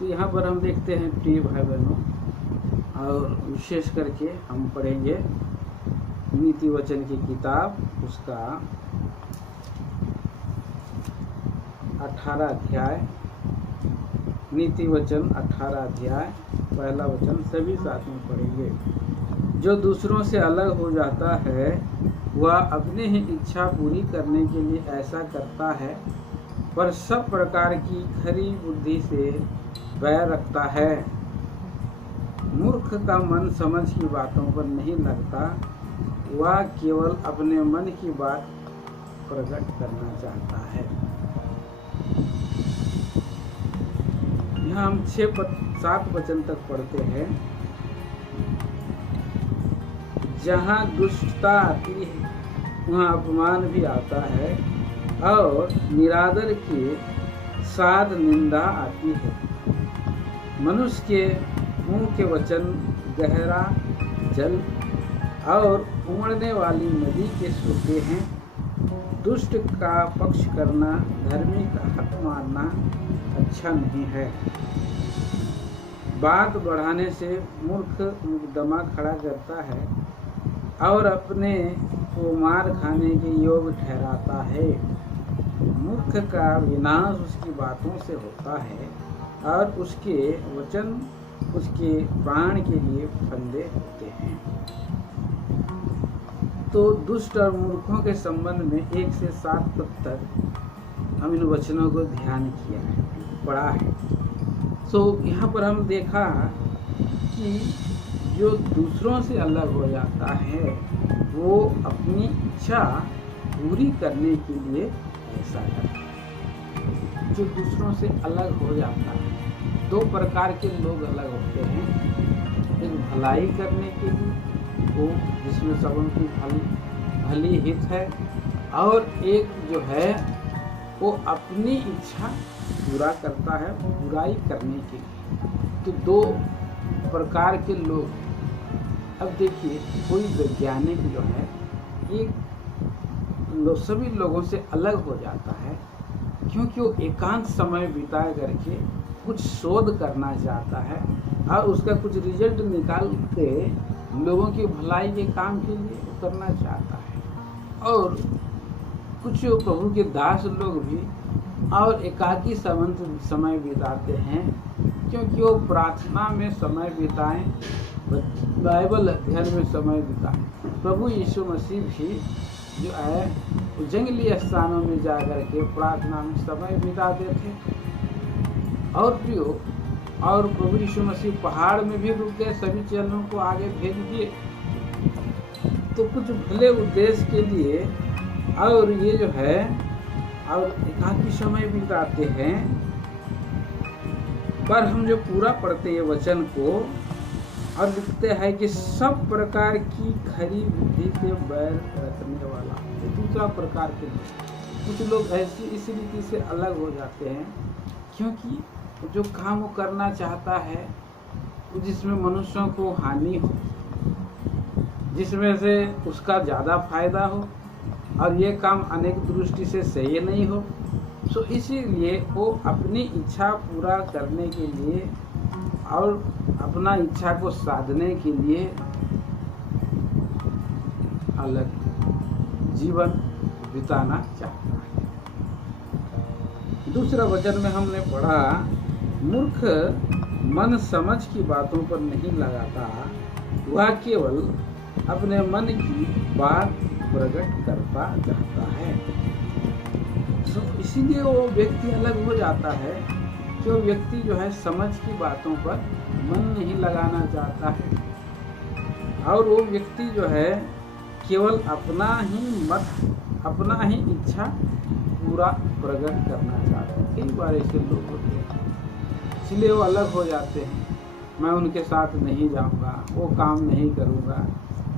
तो यहाँ पर हम देखते हैं प्रिय भाई बहनों, और विशेष करके हम पढ़ेंगे नीति वचन की किताब, उसका 18 अध्याय, नीति वचन 18 अध्याय, पहला वचन सभी साथ में पढ़ेंगे। जो दूसरों से अलग हो जाता है वह अपनी ही इच्छा पूरी करने के लिए ऐसा करता है, पर सब प्रकार की खरी बुद्धि से बैर रखता है। मूर्ख का मन समझ की बातों पर नहीं लगता, वह केवल अपने मन की बात प्रकट करना चाहता है। यहाँ हम 6-7 वचन तक पढ़ते हैं। जहाँ दुष्टता आती है वहाँ अपमान भी आता है, और निरादर के साथ निंदा आती है। मनुष्य के मुंह के वचन गहरा जल और उमड़ने वाली नदी के सोते हैं। दुष्ट का पक्ष करना, धर्मी का हक मारना अच्छा नहीं है। बात बढ़ाने से मूर्ख मुकदमा खड़ा करता है और अपने को मार खाने के योग ठहराता है। मूर्ख का विनाश उसकी बातों से होता है और उसके वचन उसके प्राण के लिए फंदे होते हैं। तो दुष्ट और मूर्खों के संबंध में 1 से 7 पद तक हम इन वचनों को ध्यान किया है, पढ़ा है। तो यहाँ पर हम देखा कि जो दूसरों से अलग हो जाता है वो अपनी इच्छा पूरी करने के लिए ऐसा करता है। जो दूसरों से अलग हो जाता है, 2 प्रकार के लोग अलग होते हैं। एक भलाई करने के लिए, वो जिसमें सबों की भली हित है, और एक जो है वो अपनी इच्छा पूरा करता है बुराई करने के लिए। तो 2 प्रकार के लोग। अब देखिए, कोई वैज्ञानिक जो है सभी लोगों से अलग हो जाता है क्योंकि वो एकांत समय बिता करके कुछ शोध करना चाहता है और उसका कुछ रिजल्ट निकाल के लोगों की भलाई के काम के लिए करना चाहता है। और कुछ प्रभु के दास लोग भी और एकाकी समय बिताते हैं क्योंकि वो प्रार्थना में समय बिताएं, बाइबल अध्ययन में समय बिताएं। प्रभु यीशु मसीह भी जो है जंगली स्थानों में जाकर के प्रार्थना में समय बिताते थे। और प्रभु यीशु मसीह पहाड़ में भी रुक गए, सभी चेलों को आगे भेज दिए। तो कुछ भले उद्देश्य के लिए और ये जो है और एकाकी समय बिताते हैं। पर हम जो पूरा पढ़ते हैं वचन को और लिखते हैं कि सब प्रकार की खरी बुद्धि से बैर रखने वाला। दूसरा प्रकार के लोग, कुछ लोग ऐसी इस रीति से अलग हो जाते हैं क्योंकि जो काम वो करना चाहता है जिसमें मनुष्यों को हानि हो, जिसमें से उसका ज़्यादा फायदा हो और ये काम अनेक दृष्टि से सही नहीं हो, तो इसीलिए वो अपनी इच्छा पूरा करने के लिए और अपना इच्छा को साधने के लिए अलग जीवन बिताना चाहता है। दूसरा वचन में हमने पढ़ा, मूर्ख मन समझ की बातों पर नहीं लगाता, वह केवल अपने मन की बात प्रकट करता जाता है। तो इसीलिए वो व्यक्ति अलग हो जाता है कि वो व्यक्ति जो है समझ की बातों पर मन नहीं लगाना चाहता है और वो व्यक्ति जो है केवल अपना ही इच्छा पूरा प्रकट करना चाहते हैं। कई बार ऐसे लोग होते हैं, इसलिए वो अलग हो जाते हैं। मैं उनके साथ नहीं जाऊंगा, वो काम नहीं करूंगा,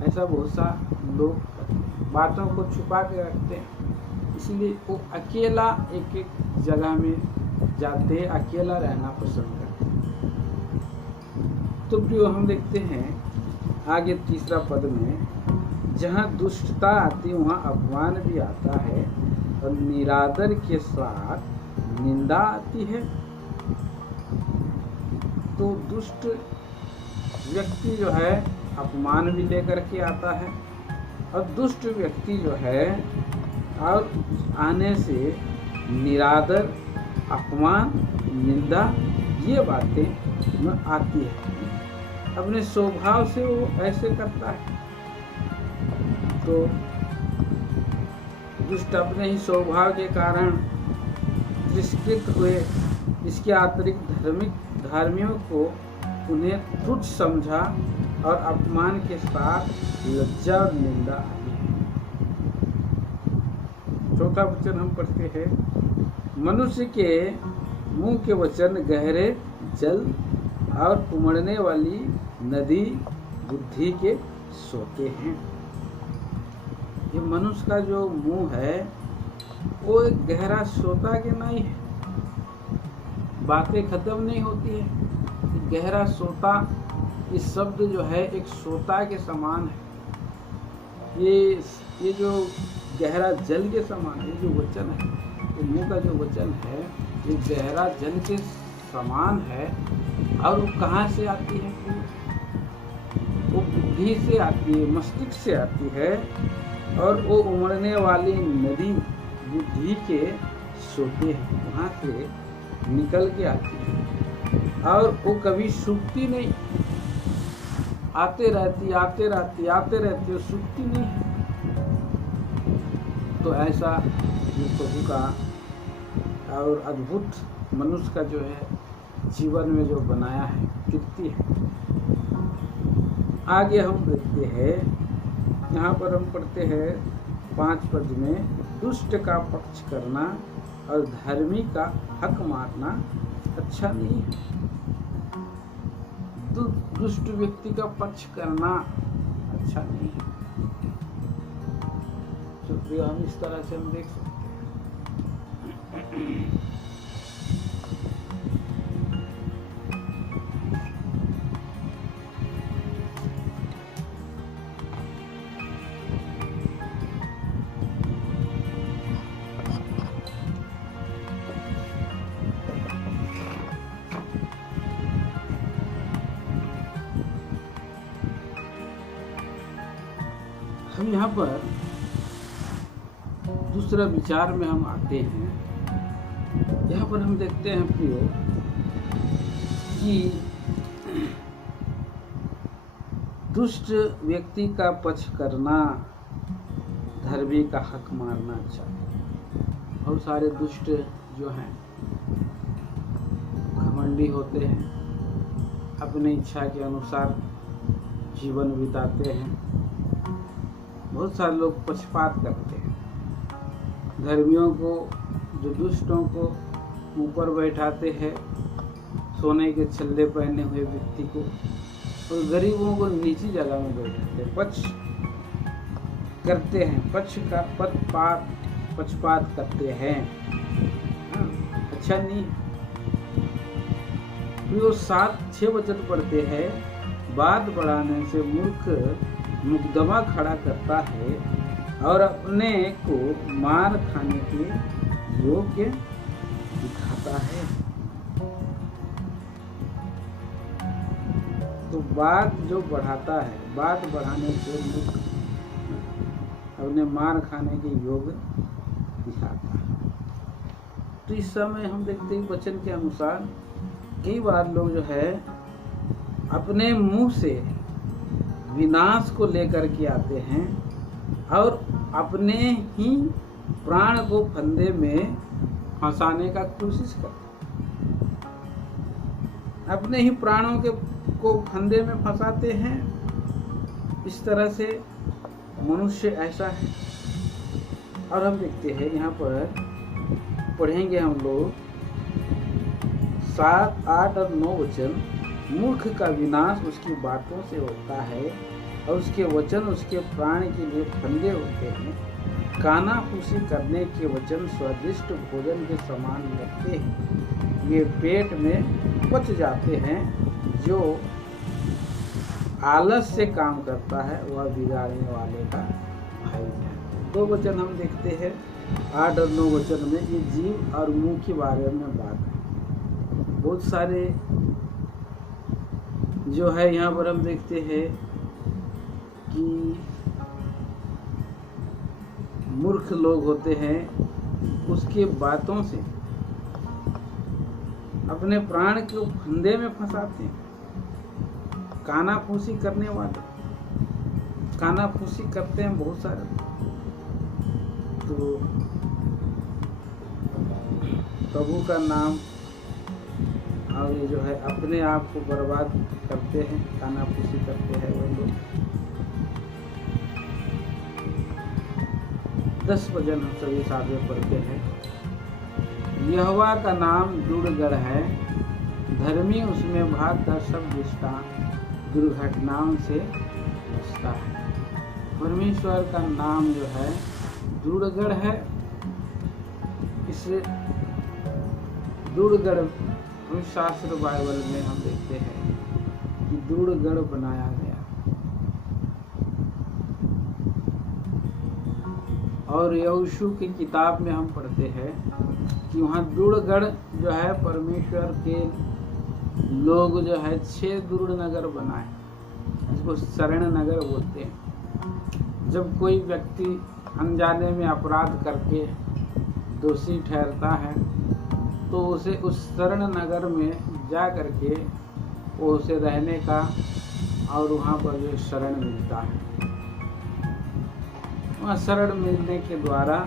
ऐसा बहुत सा लोग करते हैं, बातों को छुपा के रखते हैं। इसलिए वो अकेला एक जगह में जाते हैं, अकेला रहना पसंद करते हैं। तो प्रियो, हम देखते हैं आगे तीसरा पद में, जहाँ दुष्टता आती वहाँ अपमान भी आता है और निरादर के साथ निंदा आती है। तो दुष्ट व्यक्ति जो है अपमान भी लेकर के आता है, और दुष्ट व्यक्ति जो है और आने से निरादर, अपमान, निंदा ये बातें में आती है। अपने स्वभाव से वो ऐसे करता है। तो दुष्ट अपने ही स्वभाव के कारण तिरस्कृत हुए, इसके अतिरिक्त धार्मियों को उन्हें तुच्छ समझा और अपमान के साथ लज्जा और निंदा आई। चौथा वचन हम पढ़ते हैं, मनुष्य के मुंह के वचन गहरे जल और उमड़ने वाली नदी बुद्धि के सोते हैं। ये मनुष्य का जो मुंह है वो एक गहरा सोता के नहीं है, बातें खत्म नहीं होती है। गहरा सोता, इस शब्द जो है एक सोता के समान है। ये जो गहरा जल के समान है, जो वचन है, ये मुंह का जो वचन है ये गहरा जल के समान है। और वो कहाँ से आती है? वो बुद्धि से आती है, मस्तिष्क से आती है, और वो उमड़ने वाली नदी बुद्धि के सोते हैं, वहाँ से निकल के आती है। और वो कभी सूखती नहीं, आते रहती, वो सूखती नहीं है। तो ऐसा ये प्रभु का और अद्भुत मनुष्य का जो है जीवन में जो बनाया है कीर्ति है। आगे हम देखते हैं, यहाँ पर हम पढ़ते हैं 5 पद में, दुष्ट का पक्ष करना और धर्मी का हक मारना अच्छा नहीं है। दुष्ट व्यक्ति का पक्ष करना अच्छा नहीं है। तो हम इस तरह से हम देख सकते हैं। हम यहाँ पर दूसरा विचार में हम आते हैं। यहाँ पर हम देखते हैं प्रियो कि दुष्ट व्यक्ति का पक्ष करना, धर्मी का हक मारना अच्छा है। बहुत सारे दुष्ट जो हैं घमंडी होते हैं, अपनी इच्छा के अनुसार जीवन बिताते हैं। बहुत सारे लोग पक्षपात करते हैं, धर्मियों को, जो दुष्टों को ऊपर बैठाते हैं, सोने के छल्ले पहने हुए व्यक्ति को, और गरीबों को नीची जगह में बैठाते हैं, पक्ष करते हैं, पक्षपात करते हैं। अच्छा नहीं। फिर वो 7-6 वचन पढ़ते हैं, बात बढ़ाने से मूर्ख मुकदमा खड़ा करता है और अपने को मार खाने के योग्य दिखाता है। तो बात जो बढ़ाता है, बात बढ़ाने से मूर्ख अपने मार खाने के योग्य दिखाता है। तो इस समय हम देखते हैं वचन के अनुसार कई बार लोग जो है अपने मुंह से विनाश को लेकर के आते हैं और अपने ही प्राण को फंदे में फंसाने का कोशिश करते हैं। अपने ही प्राणों को फंदे में फंसाते हैं। इस तरह से मनुष्य ऐसा है। और हम देखते हैं यहाँ पर पढ़ेंगे हम लोग 7, 8 और 9 वचन। मूर्ख का विनाश उसकी बातों से होता है और उसके वचन उसके प्राण के लिए फंदे होते हैं। कानाफूसी करने के वचन स्वादिष्ट भोजन के समान लगते हैं, ये पेट में पच जाते हैं। जो आलस से काम करता है वह बिगाड़ने वाले का भाई है। 2 वचन हम देखते हैं 8 और 9 वचन में, ये जीव और मुंह के बारे में बात है। बहुत सारे जो है यहाँ पर हम देखते हैं कि मूर्ख लोग होते हैं, उसके बातों से अपने प्राण को फंदे में फंसाते हैं। कानाफूसी करने वाले कानाफूसी करते हैं बहुत सारे। तो प्रभु का नाम और ये जो है अपने आप को बर्बाद करते हैं, कानाफूसी करते हैं वो लोग। 10 वचन हम सभी साथ में पढ़ते हैं। यहोवा का नाम दृढ़गढ़ है, धर्मी उसमें भाग कर सब दृष्टांत दुर्घटनाओं से बचता है। परमेश्वर का नाम जो है दृढ़गढ़ है। इसे दृढ़गढ़ शास्त्र बाइबल में हम देखते हैं कि दृढ़गढ़ बनाया गया। और यहोशू की किताब में हम पढ़ते हैं कि वहाँ दृढ़गढ़ जो है परमेश्वर के लोग जो है 6 दृढ़ नगर बनाए, जिसको शरण नगर बोलते हैं। जब कोई व्यक्ति अनजाने में अपराध करके दोषी ठहरता है तो उसे उस शरण नगर में जा करके वो उसे रहने का और वहाँ पर जो शरण मिलता है। वहाँ शरण मिलने के द्वारा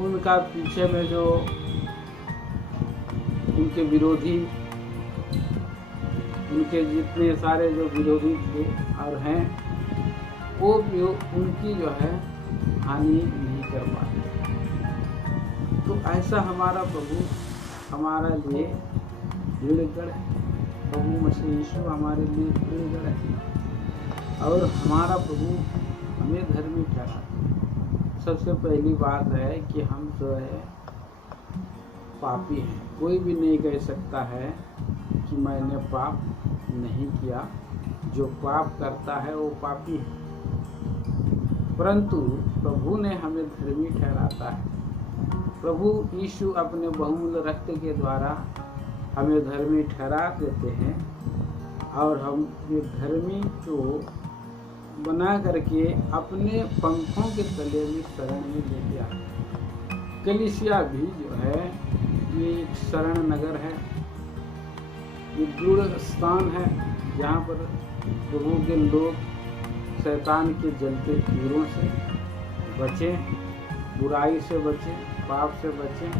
उनका पीछे में जो उनके विरोधी, उनके जितने सारे जो विरोधी थे और हैं, वो भी उनकी जो है हानि नहीं कर पाते। तो ऐसा हमारा प्रभु हमारा लिए दृढ़गढ़ है। प्रभु मसीह यीशु हमारे लिए दृढ़गढ़ है और हमारा प्रभु हमें धर्मी ठहराता। सबसे पहली बात है कि हम जो है पापी हैं। कोई भी नहीं कह सकता है कि मैंने पाप नहीं किया। जो पाप करता है वो पापी है, परंतु प्रभु ने हमें धर्मी ठहराता है। प्रभु यीशु अपने बहुमूल्य रक्त के द्वारा हमें धर्मी ठहरा देते हैं और हम ये धर्मी को बना करके अपने पंखों के तले में शरण में लेके आते। कलीसिया भी जो है ये एक शरण नगर है, ये दृढ़ स्थान है जहाँ पर प्रभु के लोग शैतान के जलते तीरों से बचें, बुराई से बचें, पाप से बचें,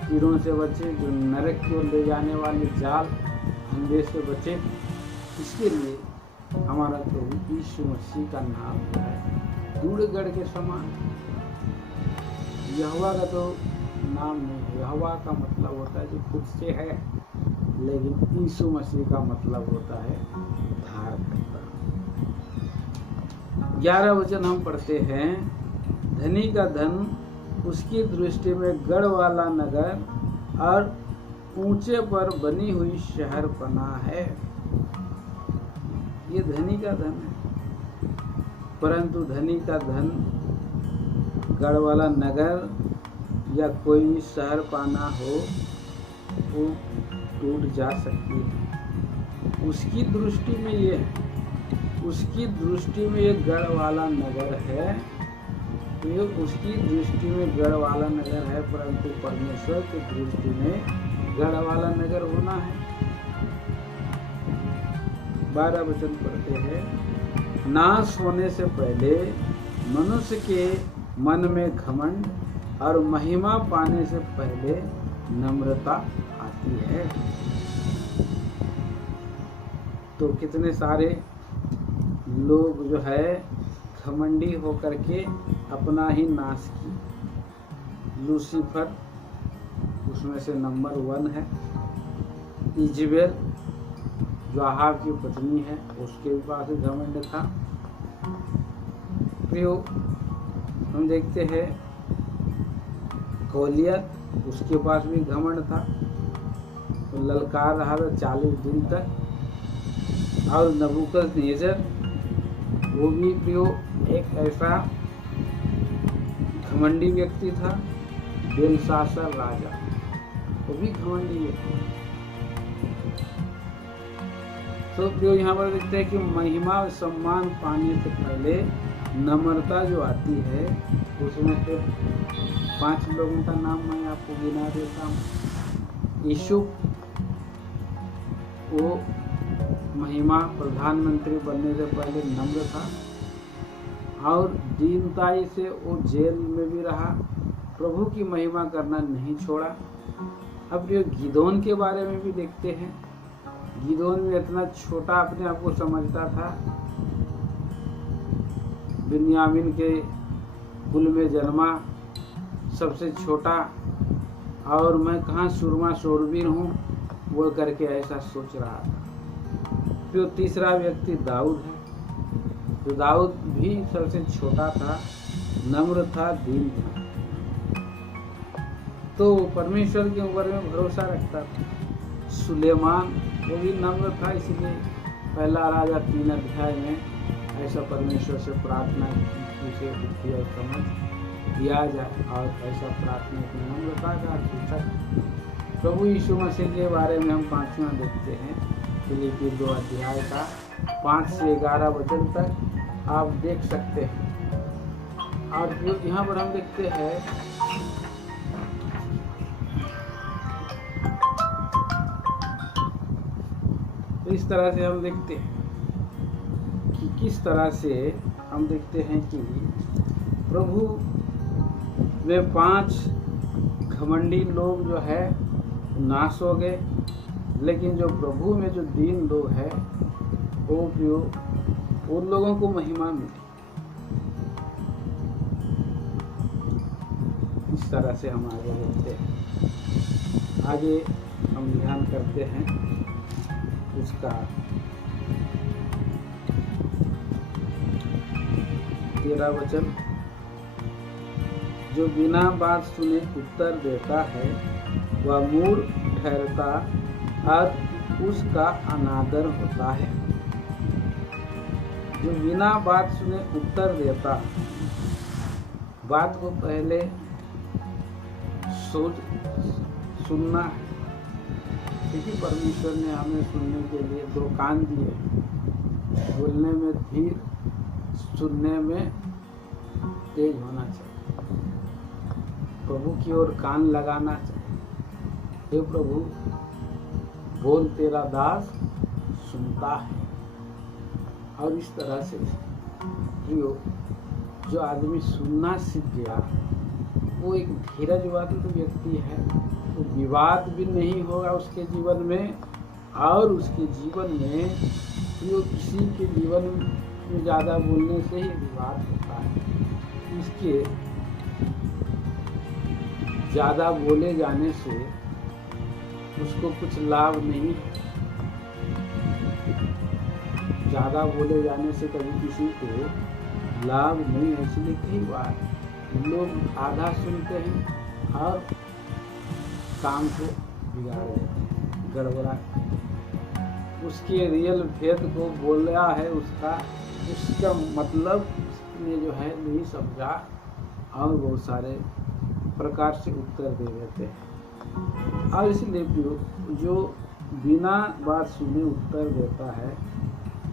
तीरों से बचें, जो नरक की ओर ले जाने वाले जाल धंधे से बचें। इसके लिए हमारा प्रभु यीशु मसीह का नाम जो है दृढ़गढ़ के समान। यहोवा का तो नाम नहीं है। यहोवा का मतलब होता है जो खुद से है, लेकिन यीशु मसीह का मतलब होता है धार करता। 11 वचन हम पढ़ते हैं। धनी का धन उसकी दृष्टि में गढ़ वाला नगर और ऊंचे पर बनी हुई शहर बना है। ये धनी का धन है, परंतु धनी का धन गढ़ वाला नगर या कोई शहर पाना हो वो टूट जा सकती है। उसकी दृष्टि में ये है, उसकी दृष्टि में ये गढ़ वाला नगर है, तो ये उसकी दृष्टि में गढ़ वाला नगर है, परंतु परमेश्वर की दृष्टि में गढ़ वाला नगर होना है। 12 वचन पढ़ते हैं। नाश होने से पहले मनुष्य के मन में घमंड और महिमा पाने से पहले नम्रता आती है। तो कितने सारे लोग जो है घमंडी होकर के अपना ही नाश किए। लूसीफर उसमें से नंबर 1 है। इजबेल जो आहाब की पत्नी है, उसके पास घमंड था। फिर हम देखते हैं गौलियत, उसके पास भी घमंड था, तो ललकार रहा था 40 दिन तक। और नबूकदनेस्सर वो भी एक ऐसा घमंडी व्यक्ति था। बेलशास्सर राजा वो भी घमंडी व्यक्ति। तो जो यहाँ पर देखते हैं कि महिमा और सम्मान पाने से पहले नम्रता जो आती है, उसमें फिर 5 लोगों का नाम मैं आपको गिना देता हूँ। यीशु, वो महिमा प्रधानमंत्री बनने से पहले नम्र था और दीनताई से वो जेल में भी रहा, प्रभु की महिमा करना नहीं छोड़ा। अब ये गिदोन के बारे में भी देखते हैं। गिदोन में इतना छोटा अपने आप को समझता था, बिन्यामीन के कुल में जन्मा, सबसे छोटा, और मैं कहाँ सुरमा शूरवीर हूँ वो करके ऐसा सोच रहा था। फिर तीसरा व्यक्ति दाऊद है। तो दाऊद भी सबसे छोटा था, नम्र था, दीन था, तो परमेश्वर के ऊपर में भरोसा रखता था। सुलेमान वो भी नम्र था, इसलिए पहला राजा 3 अध्याय में ऐसा परमेश्वर से प्रार्थना की, उसे बुद्धि और समझ दिया जाए, और ऐसा प्रार्थना की नम्रता का सूचक प्रभु यीशु मसीह के बारे में हम 5वां देखते हैं। फिलिप्पी 2 अध्याय का 5 से 11 वचन तक आप देख सकते हैं। और जो यहाँ पर हम देखते हैं तो इस तरह से हम देखते हैं कि किस तरह से हम देखते हैं कि प्रभु में 5 घमंडी लोग जो है नाश हो गए, लेकिन जो प्रभु में जो दीन लोग हैं वो उन लोगों को महिमा मिली। इस तरह से हम आगे देखते हैं। आगे हम ध्यान करते हैं उसका 13 वचन, जो बिना बात सुने उत्तर देता है वह मूर्ख ठहरता और उसका अनादर होता है। जो बिना बात सुने उत्तर देता, बात को पहले सोच सुनना है, क्योंकि परमेश्वर ने हमें सुनने के लिए 2 कान दिए, बोलने में धीर, सुनने में तेज होना चाहिए, प्रभु की ओर कान लगाना चाहिए। हे प्रभु, बोल तेरा दास सुनता है। और इस तरह से जो आदमी सुनना सीख गया वो एक धीरजवादी व्यक्ति है, तो विवाद भी नहीं होगा उसके जीवन में, और उसके जीवन में जो किसी के जीवन में ज़्यादा बोलने से ही विवाद होता है। इसके ज़्यादा बोले जाने से उसको कुछ लाभ नहीं है। ज़्यादा बोले जाने से कभी किसी को लाभ नहीं है। इसलिए कई बार लोग आधा सुनते हैं और काम को बिगाड़ देते हैं, गड़बड़ा, उसके रियल भेद को बोला है, उसका मतलब उसने जो है नहीं समझा, और बहुत सारे प्रकार से उत्तर दे देते हैं। और इसलिए जो बिना बात सुने उत्तर देता है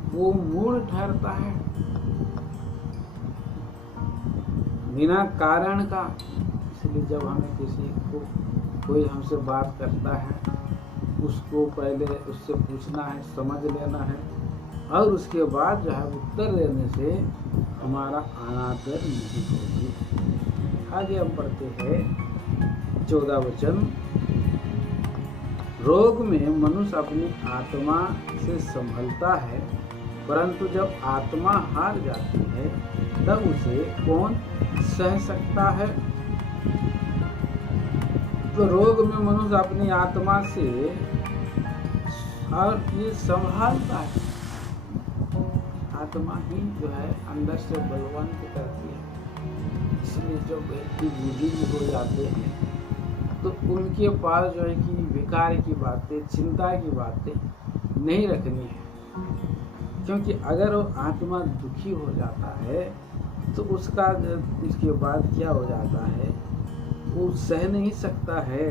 वो मूर्ख ठहरता है, बिना कारण का। इसलिए जब हमें किसी को कोई हमसे बात करता है, उसको पहले उससे पूछना है, समझ लेना है, और उसके बाद जो है उत्तर देने से हमारा अनादर नहीं होगी। आगे हम पढ़ते हैं 14 वचन, रोग में मनुष्य अपनी आत्मा से संभलता है, परंतु जब आत्मा हार जाती है तब उसे कौन सह सकता है। तो रोग में मनुष्य अपनी आत्मा से और ये संभालता है, आत्मा ही जो है अंदर से बलवंत करती है। इसलिए जब व्यक्ति बुजुर्ग हो जाते हैं तो उनके पास जो है कि विकार की बातें, चिंता की बातें नहीं रखनी है, क्योंकि अगर वो आत्मा दुखी हो जाता है तो उसके बाद क्या हो जाता है, वो सह नहीं सकता है,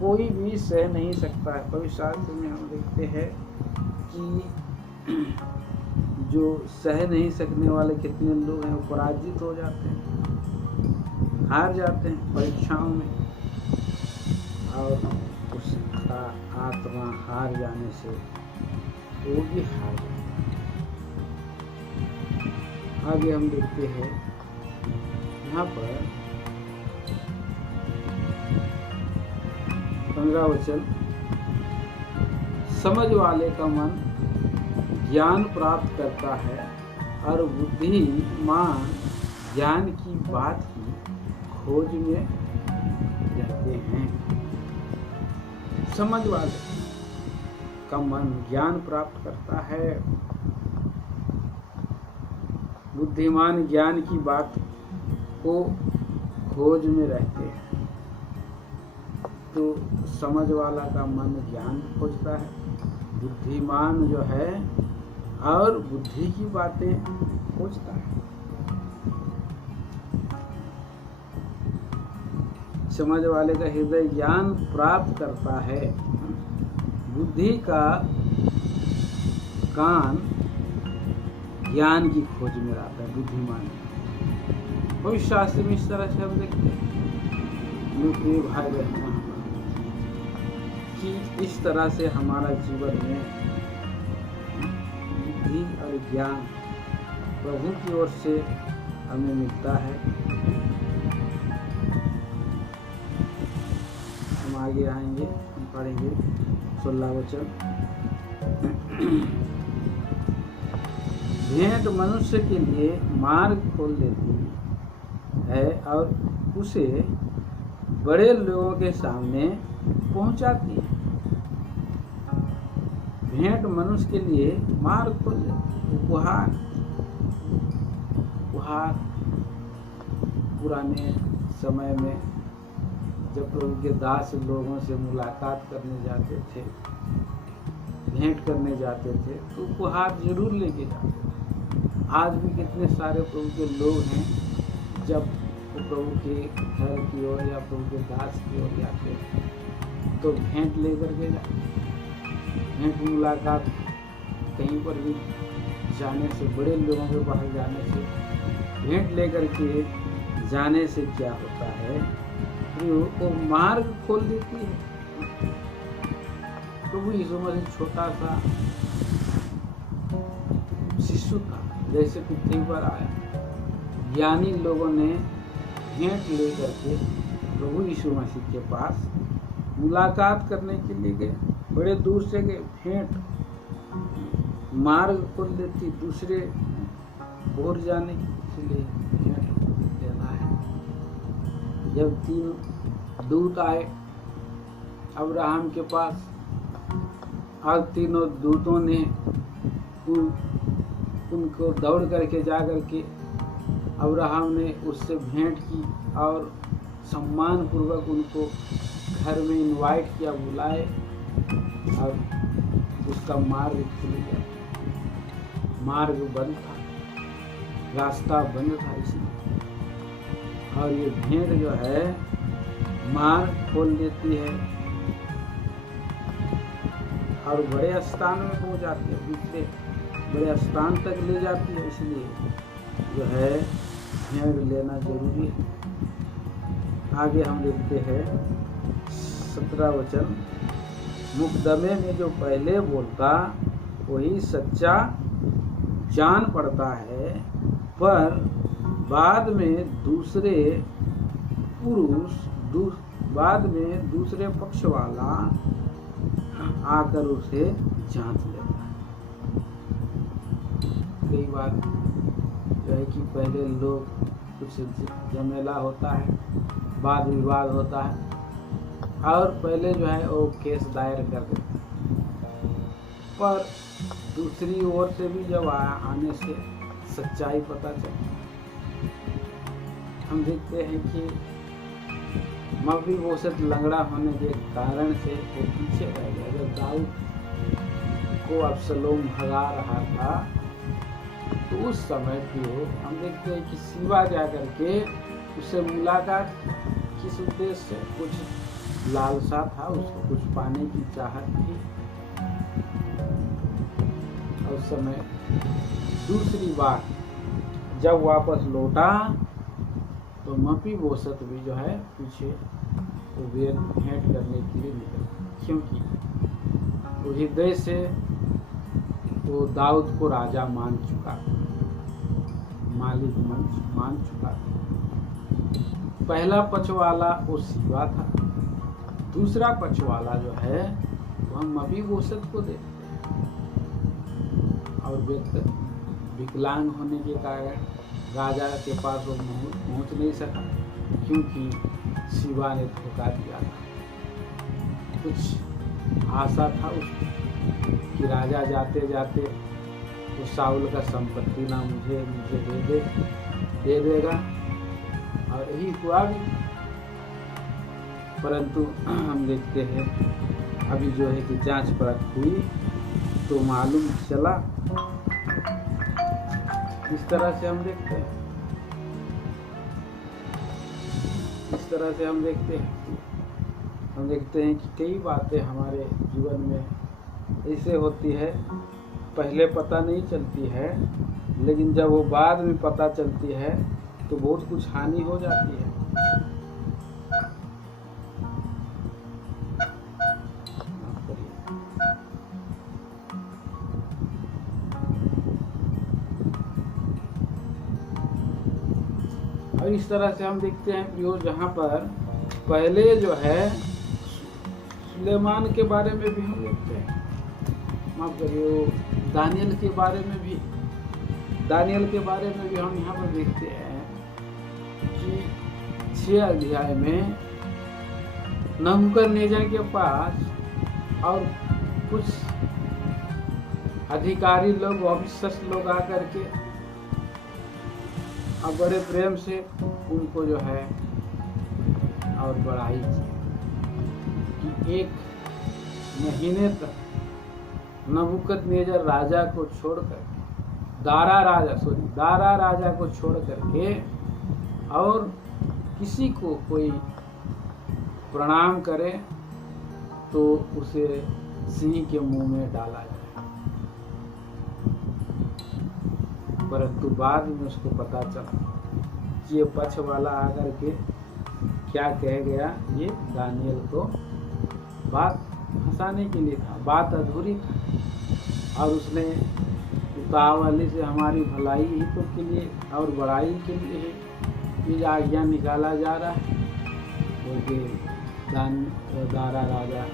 कोई भी सह नहीं सकता है। पवित्र शास्त्र में हम देखते हैं कि जो सह नहीं सकने वाले कितने लोग हैं वो पराजित हो जाते हैं, हार जाते हैं परीक्षाओं में, और उसका आत्मा हार जाने से वो भी हार जाता है। आगे हम देखते हैं यहाँ पर 15 वचन, समझ वाले का मन ज्ञान प्राप्त करता है और बुद्धिमान ज्ञान की बात की खोज में रहते हैं। समझ वाले का मन ज्ञान प्राप्त करता है, बुद्धिमान ज्ञान की बात को खोज में रहते हैं। तो समझ वाला का मन ज्ञान खोजता है, बुद्धिमान जो है और बुद्धि की बातें खोजता है। समझ वाले का हृदय ज्ञान प्राप्त करता है, बुद्धि का कान ज्ञान की खोज में रहता है। बुद्धिमान भविष्य शास्त्र में इस तरह से हम देखते हैं प्रिय भाई बहन कि इस तरह से हमारा जीवन में बुद्धि और ज्ञान प्रभु की ओर से हमें मिलता है। हम आगे आएंगे, हम पढ़ेंगे 16 वचन। भेंट मनुष्य के लिए मार्ग खोल देती है और उसे बड़े लोगों के सामने पहुंचाती है। भेंट मनुष्य के लिए मार्ग खोल देती है। उपहार पुराने समय में जब प्रभु के दास लोगों से मुलाकात करने जाते थे, भेंट करने जाते थे, तो उपहार जरूर लेके जाते थे। आज भी कितने सारे प्रभु के लोग हैं, जब वो प्रभु के घर की ओर या प्रभु के दास की ओर जाते हैं तो भेंट लेकर के जाते हैं। भेंट मुलाकात कहीं पर भी जाने से, बड़े लोगों के पास जाने से, भेंट लेकर के जाने से क्या होता है, वो मार्ग खोल देती है। प्रभु यीशु मसीह छोटा सा शिशु था, जैसे पृथ्वी पर आया, ज्ञानी लोगों ने भेंट लेकर के प्रभु यीशु मसीह के पास मुलाकात करने के लिए गए, बड़े दूर से गए। भेंट मार्ग खोल देती दूसरे ओर जाने के लिए, भेंट देना है। जब 3 दूत आए अब्राहम के पास, और तीनों दूतों ने उनको दौड़ करके जा करके अब्राहम ने उससे भेंट की और सम्मान पूर्वक उनको घर में इनवाइट किया, बुलाए, और उसका मार्ग खुल गया। मार्ग बंद था, रास्ता बंद था इसलिए, और ये भेंट जो है मार्ग खोल देती है और बड़े स्थान में पहुंच जाती है, दूसरे बड़े स्थान तक ले जाती है। इसलिए जो है भेंट लेना जरूरी है। आगे हम देखते हैं 17 वचन, मुकदमे में जो पहले बोलता वही सच्चा जान पड़ता है, पर बाद में दूसरे पक्ष वाला आकर उसे जांच लेता है। कई बार जो है कि पहले लोग कुछ झमेला होता है, वाद विवाद होता है, और पहले जो है वो केस दायर कर देता है, पर दूसरी ओर से भी जब आने से सच्चाई पता चलती है। हम देखते हैं कि मफीबोशेत लंगड़ा होने के कारण से वो पीछे रह गया। जब दाऊद को अब्सलोम भगा रहा था तो उस समय भी हम देखते हैं कि सीबा जा करके उससे मुलाकात किस उद्देश्य से, कुछ लालसा था, उसको कुछ पाने की चाहत थी, और उस समय दूसरी बार जब वापस लौटा तो मफीबोशत भी जो है पीछे वो भेंट करने के लिए निकला, क्योंकि वो हृदय से वो दाऊद को राजा मान चुका, मालिक मान चुका। पहला पछवाला वो सीबा था, दूसरा पछवाला जो है वह मफीबोशत को देखते हैं। और व्यक्ति विकलांग होने के कारण राजा के पास वो पहुंच नहीं सका, क्योंकि सीबा ने धोखा दिया था। कुछ आशा था उसको कि राजा जाते जाते तो साउल का संपत्ति ना मुझे दे देगा, और यही हुआ भी। परंतु हम देखते हैं अभी जो है कि जांच परख हुई तो मालूम चला, इस तरह से हम देखते हैं, इस तरह से हम देखते हैं कि कई बातें हमारे जीवन में ऐसे होती है, पहले पता नहीं चलती है, लेकिन जब वो बाद में पता चलती है तो बहुत कुछ हानि हो जाती है। और इस तरह से हम देखते हैं प्रियो, जहाँ पर पहले जो है सुलेमान के बारे में भी हम देखते हैं, माफ करिए दानियल के बारे में भी हम यहाँ पर देखते हैं कि 6 अध्याय में नबूकदनेस्सर के पास और कुछ अधिकारी लोग, ऑफिसर्स लोग आकर के और बड़े प्रेम से उनको जो है और बढ़ाई कि 1 महीने तक नबूकदनेस्सर राजा को छोड़कर दारा राजा को छोड़ करके और किसी को कोई प्रणाम करे तो उसे सिंह के मुंह में डाला जाए। परंतु बाद में उसको पता चला कि ये पक्ष वाला आकर के क्या कह गया, ये दानियल को बात फंसाने के लिए था, बात अधूरी था, और उसने उतावली से हमारी भलाई ही तो के लिए और बड़ाई के लिए ये आज्ञा निकाला जा रहा है, क्योंकि दारा राजा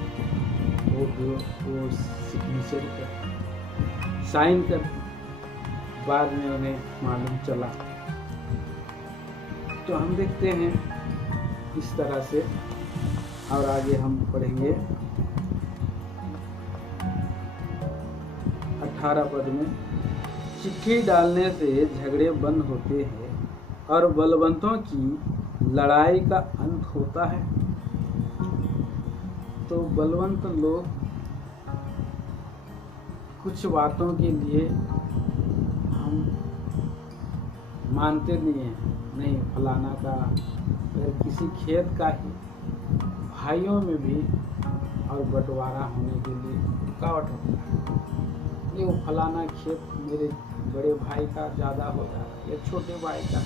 वो सिग्नेचर कर साइन कर, बाद में उन्हें मालूम चला। तो हम देखते हैं इस तरह से, और आगे हम पढ़ेंगे 18 पद में, चिट्ठी डालने से झगड़े बंद होते हैं और बलवंतों की लड़ाई का अंत होता है। तो बलवंत लोग कुछ बातों के लिए हम मानते नहीं हैं, नहीं फलाना का, अगर किसी खेत का ही भाइयों में भी और बंटवारा होने के लिए रुकावट होता है, ये वो फलाना खेत मेरे बड़े भाई का ज़्यादा हो जा रहा है या छोटे भाई का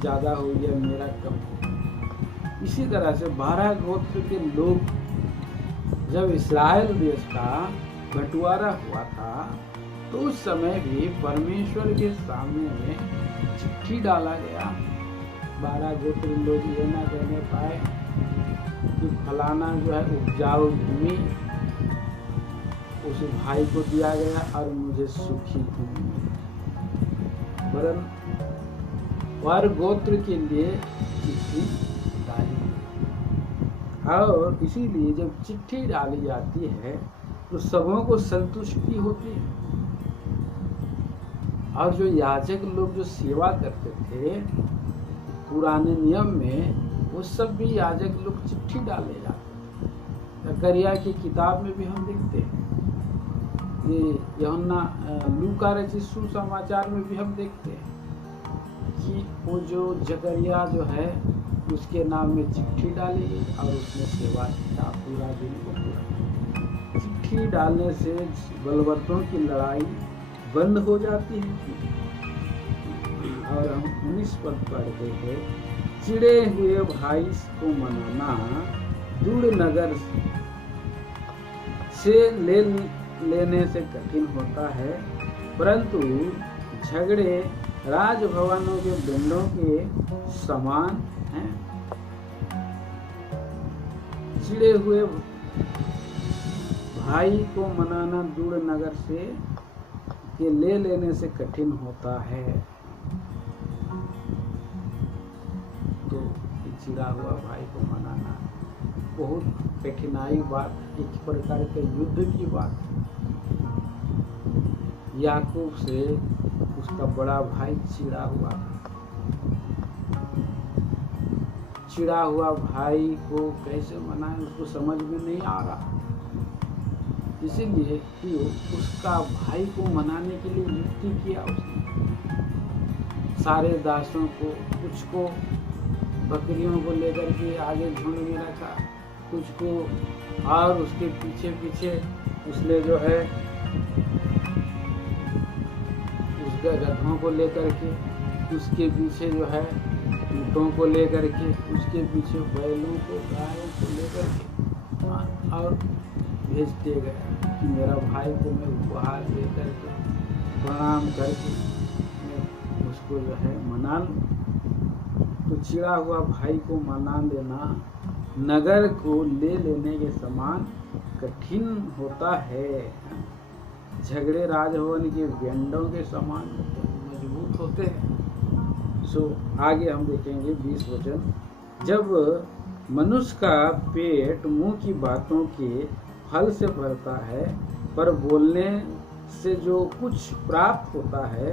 ज़्यादा हो गया, मेरा कम हो। इसी तरह से 12 गोत्र के लोग जब इस्राएल देश का बंटवारा हुआ था तो उस समय भी परमेश्वर के सामने में चिट्ठी डाला गया। 12 गोत्र लोग ये ना कहने पाए कि फलाना जो है उपजाऊ भूमि उस भाई को दिया गया और मुझे सूखी भूमि मिली, वरन पर गोत्र के लिए चिट्ठी डाली। और इसीलिए जब चिट्ठी डाली जाती है तो सबों को संतुष्टि होती है। और जो याजक लोग जो सेवा करते थे पुराने नियम में, वो सब भी याजक लोग चिट्ठी डाले जाते थे। जकरिया की किताब में भी हम देखते हैं, ये यूहन्ना लूका रचित सुसमाचार में भी हम देखते हैं कि वो जो जकरिया जो है उसके नाम में चिट्ठी डाली गई और उसने सेवा किया पूरा दिन को पूरा। चिट्ठी डालने से बलवंतों की लड़ाई बंद हो जाती है। और हम 19 पद पढ़ते हैं, चिड़े हुए भाई को मनाना दूर नगर से लेने से कठिन होता है, परंतु झगड़े राजभवनों के दंडों के समान हैं। चिड़े हुए भाई को मनाना दूर नगर से के ले लेने से कठिन होता है। तो चिड़ा हुआ भाई को मनाना बहुत कठिनाई बात, एक प्रकार के युद्ध की बात। याकूब से उसका बड़ा भाई चिड़ा हुआ भाई को कैसे मनाए उसको समझ में नहीं आ रहा, इसीलिए कि उसका भाई को मनाने के लिए युक्ति किया उसने। सारे दासों को, कुछ को बकरियों को लेकर के आगे झुंड में रखा, कुछ को और उसके पीछे पीछे उसने जो है उसके गधों को लेकर के, उसके पीछे जो है ऊँटों को लेकर के, उसके पीछे बैलों को, गायों को लेकर के और भेजते गए कि मेरा भाई को मैं उपहार दे करके प्रणाम करके मैं उसको जो है मना लूं। तो चिड़ा हुआ भाई को मना देना नगर को ले लेने के समान कठिन होता है। झगड़े राजभवन के व्यंडों के समान मजबूत होते हैं। सो आगे हम देखेंगे 20 वचन, जब मनुष्य का पेट मुंह की बातों के फल से भरता है, पर बोलने से जो कुछ प्राप्त होता है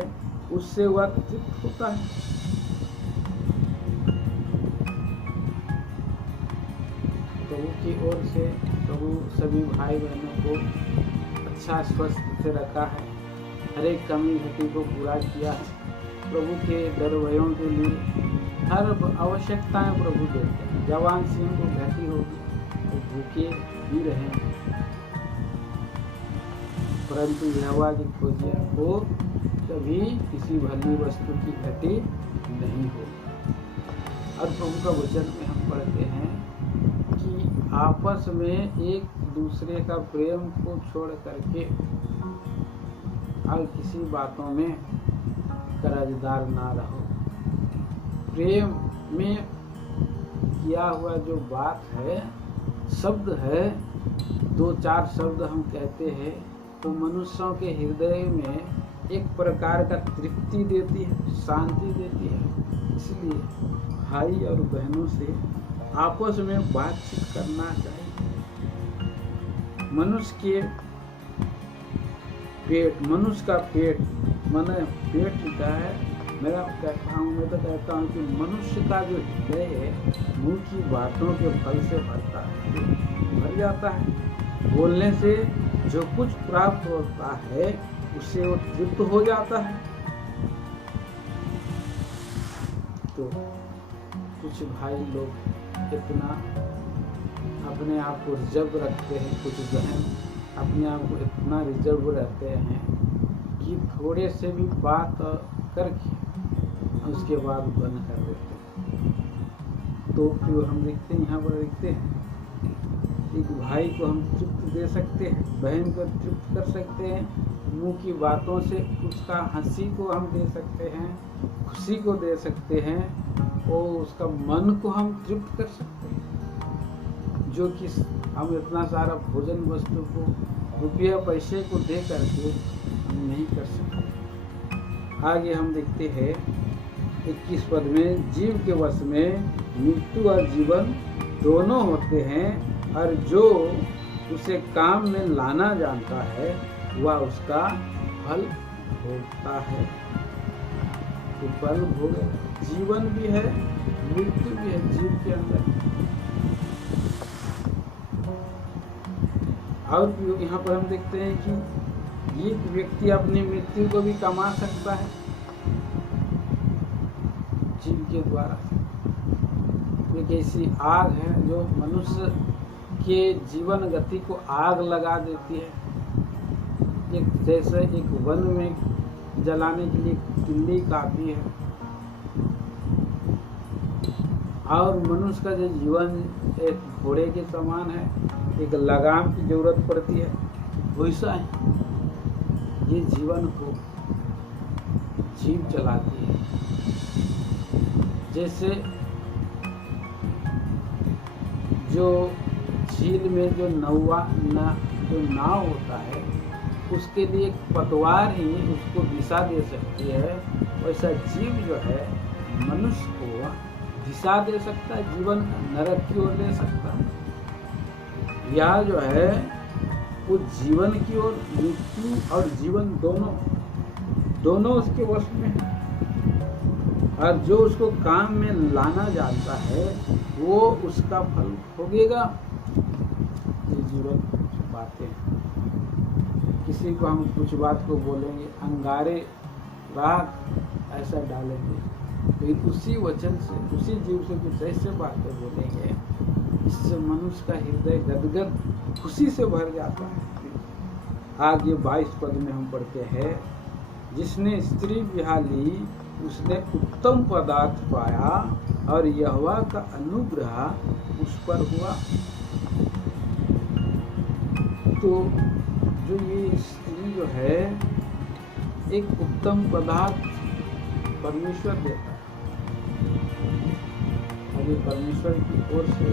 उससे वह तृप्त होता है। प्रभु की ओर से प्रभु सभी भाई बहनों को अच्छा स्वस्थ से रखा है, हर एक कमी घटी को पूरा किया है। प्रभु के डर भयों के लिए हर आवश्यकताएं प्रभु देते हैं। जवान सिंह को घटी होगी तो भूखे भी रहेंगे, परंतु यहोवा की खोजिया को कभी किसी भली वस्तु की घटी नहीं हो। और प्रभु का वचन में हम पढ़ते हैं कि आपस में एक दूसरे का प्रेम को छोड़ करके और किसी बातों में कर्जदार ना रहो। प्रेम में किया हुआ जो बात है, शब्द है, 2-4 शब्द हम कहते हैं तो मनुष्यों के हृदय में एक प्रकार का तृप्ति देती है, शांति देती है। इसलिए भाई और बहनों से आपस में बातचीत करना चाहिए। मनुष्य का पेट माने पेट क्या है, मैं तो कहता हूँ कि मनुष्य का जो हृदय है मुंह की बातों के फल से भरता है, भर जाता है। बोलने से जो कुछ प्राप्त होता है उससे वो तृप्त हो जाता है। तो कुछ भाई लोग इतना अपने आप को रिजर्व रखते हैं, कुछ बहन अपने आप को इतना रिजर्व रहते हैं कि थोड़े से भी बात करके उसके बाद बंद कर देते हैं। तो फिर हम देखते हैं, यहाँ पर देखते हैं एक भाई को हम तृप्त दे सकते हैं, बहन को तृप्त कर सकते हैं, मुंह की बातों से उसका हंसी को हम दे सकते हैं, खुशी को दे सकते हैं और उसका मन को हम तृप्त कर सकते हैं, जो कि हम इतना सारा भोजन वस्तु को रुपया पैसे को दे करके हम नहीं कर सकते। आगे हम देखते हैं 21 पद में, जीव के वश में मृत्यु और जीवन दोनों होते हैं, और जो उसे काम में लाना जानता है वह उसका फल भोगता है। तो फल भोग, जीवन भी है मृत्यु भी है जीव के अंदर। और यहाँ पर हम देखते हैं कि एक व्यक्ति अपनी मृत्यु को भी कमा सकता है जीव के द्वारा। एक ऐसी आग है जो मनुष्य के जीवन गति को आग लगा देती है। एक जैसे एक वन में जलाने के लिए तिल्ली काफी है, और मनुष्य का जो जीवन एक घोड़े के समान है, एक लगाम की जरूरत पड़ती है, वैसा है ये जीवन को जीव चलाती है। जैसे जो झील में जो जो नाव होता है, उसके लिए एक पतवार ही उसको दिशा दे सकती है, वैसा जीव जो है मनुष्य को दिशा दे सकता है, जीवन नरक की ओर ले सकता है। यह जो है वो जीवन की ओर, मृत्यु और जीवन दोनों उसके वश में है, और जो उसको काम में लाना जानता है वो उसका फल भोगेगा। ये जीवन बातें, किसी को हम कुछ बात को बोलेंगे अंगारे राख ऐसा डालेंगे, लेकिन उसी वचन से उसी जीव से कुछ ऐसे बातें बोलेंगे इससे मनुष्य का हृदय गदगद खुशी से भर जाता है। आगे 22 पद में हम पढ़ते हैं, जिसने स्त्री ब्याह ली उसने उत्तम पदार्थ पाया और यहोवा का अनुग्रह उस पर हुआ। तो जो ये स्त्री जो है एक उत्तम पदार्थ परमेश्वर देता है, और ये परमेश्वर की ओर से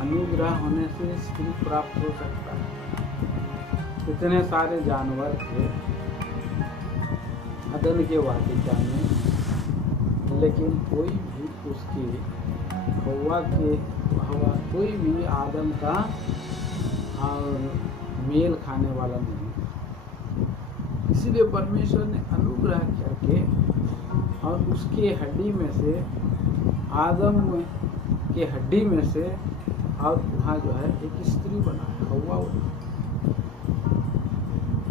अनुग्रह होने से स्त्री प्राप्त हो सकता है। इतने सारे जानवर थे अदन के वाटिका में, लेकिन कोई भी उसके कोई भी आदम का और मेल खाने वाला नहीं। इसीलिए परमेश्वर ने अनुग्रह करके और उसके हड्डी में से, आदम के हड्डी में से, और वहाँ जो है एक स्त्री बनाया, हव्वा।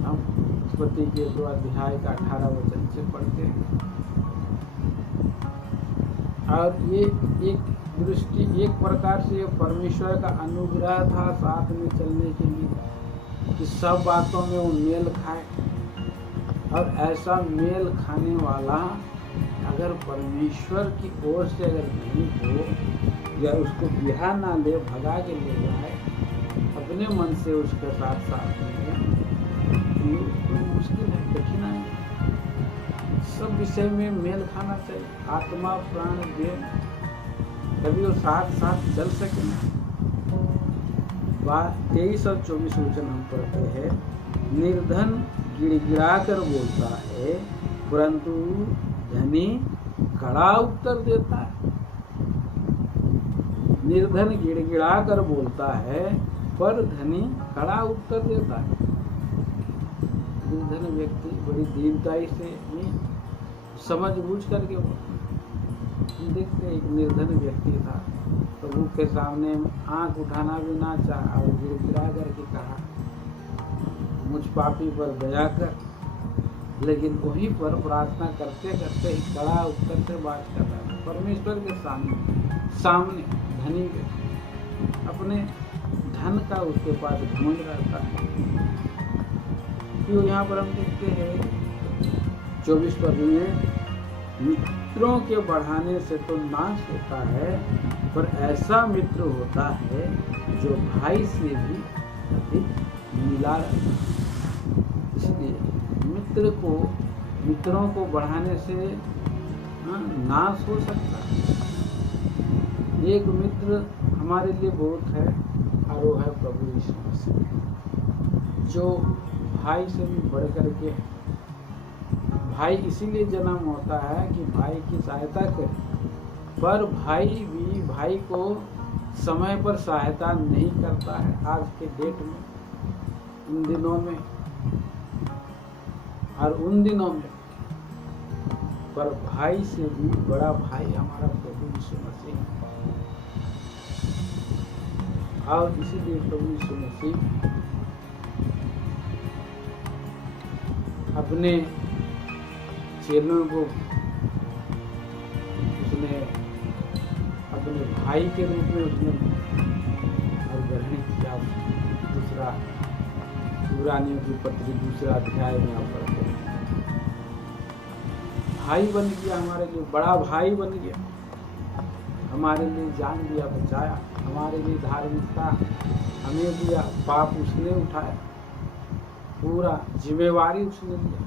हम उत्पत्ति के 2 अध्याय का 18 वचन से पढ़ते हैं। और ये एक प्रकार से परमेश्वर का अनुग्रह था साथ में चलने के लिए, कि सब बातों में वो मेल खाए। और ऐसा मेल खाने वाला अगर परमेश्वर की ओर से अगर नहीं हो, या उसको बिहा ना ले, भगा के ले जाए अपने मन से उसके साथ में, तो मुश्किल है, कठिन है। सब विषय में मेल खाना चाहिए, आत्मा प्राण देह, तभी वो साथ चल सके। 23 और 24 वचन हम पढ़ते हैं, निर्धन गिड़गिड़ा कर बोलता है परंतु धनी कड़ा उत्तर देता है। निर्धन गिड़गिड़ा कर बोलता है पर धनी कड़ा उत्तर देता है। निर्धन व्यक्ति बड़ी दीनताई से ही समझ बूझ करके देखते, एक निर्धन व्यक्ति था, प्रभु के सामने आंख उठाना भी ना चाहा और गिड़गिड़ा करके कहा, मुझ पापी पर दया कर। लेकिन वहीं पर प्रार्थना करते करते ही कड़ा उत्तर से बात कर रहा है परमेश्वर के सामने धनी व्यक्ति, अपने धन का उसके पास घमंड रहता है। क्यों यहाँ पर हम देखते हैं 24 पद में, मित्रों के बढ़ाने से तो नाश होता है, पर ऐसा मित्र होता है जो भाई से भी अधिक मिला रहता है। इसलिए मित्रों को बढ़ाने से नाश हो सकता है। एक मित्र हमारे लिए बहुत है, और वो है प्रभु यीशु मसीह, जो भाई से भी बढ़ करके है। भाई इसीलिए जन्म होता है कि भाई की सहायता करे, पर भाई भी भाई को समय पर सहायता नहीं करता है आज के डेट में, इन दिनों में और उन दिनों में। पर भाई से भी बड़ा भाई हमारा प्रभु यीशु मसीह है। और इसीलिए प्रभु यीशु मसीह अपने चेलों को उसने अपने भाई के रूप में उसने और ग्रहण किया। दूसरा इब्रानियों की पत्री 2 अध्याय में आप पढ़ते हैं। भाई बन गया हमारे लिए, बड़ा भाई बन गया, हमारे लिए जान दिया, बचाया, हमारे लिए धार्मिकता हमें दिया, पाप उसने उठाया, पूरा जिम्मेवारी उसने लिया।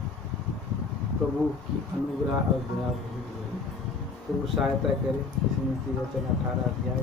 प्रभु की अनुग्रह और दया बहुत बड़ी। प्रभु सहायता करे। इसमें वचन 18 अध्याय